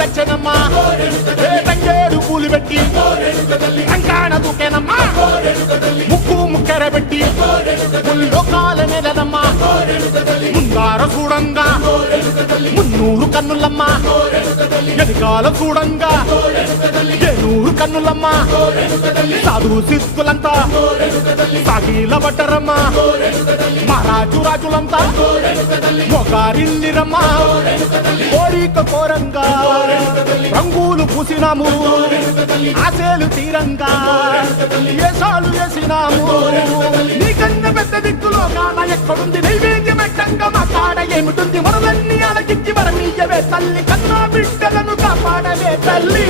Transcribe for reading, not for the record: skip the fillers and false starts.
తెచ్చనమ్మా తంగేడు పూలు పెట్టి రంగాణ దూకేనమ్మా ముక్కు ముక్కెర పెట్టి ముల్లోకాల నెలనమ్మా ముందార చూడంగా మున్నూరు కన్నులమ్మా ఎనకాల చూడంగా ఏనూరు కన్నులమ్మా సాధు సిద్ధులంతా సాగిల పడ్డరమ్మా మహారాజు రాజులంతా మొగారిల్లిరమ్మా కోరిక కోరంగా రంగులు పూసినాము ఆశలు తీరంగా ఏసాలు వేసినాము నీకన్నా పెద్ద దిక్కులో కాన ఎక్కడుంది నైవేద్యం ఎట్టంగా మా కాడ ఏమిటుంది మనలన్నీ అలకిచ్చి వరమీయవే తల్లి కన్నా బిడ్డలను కాపాడవే తల్లి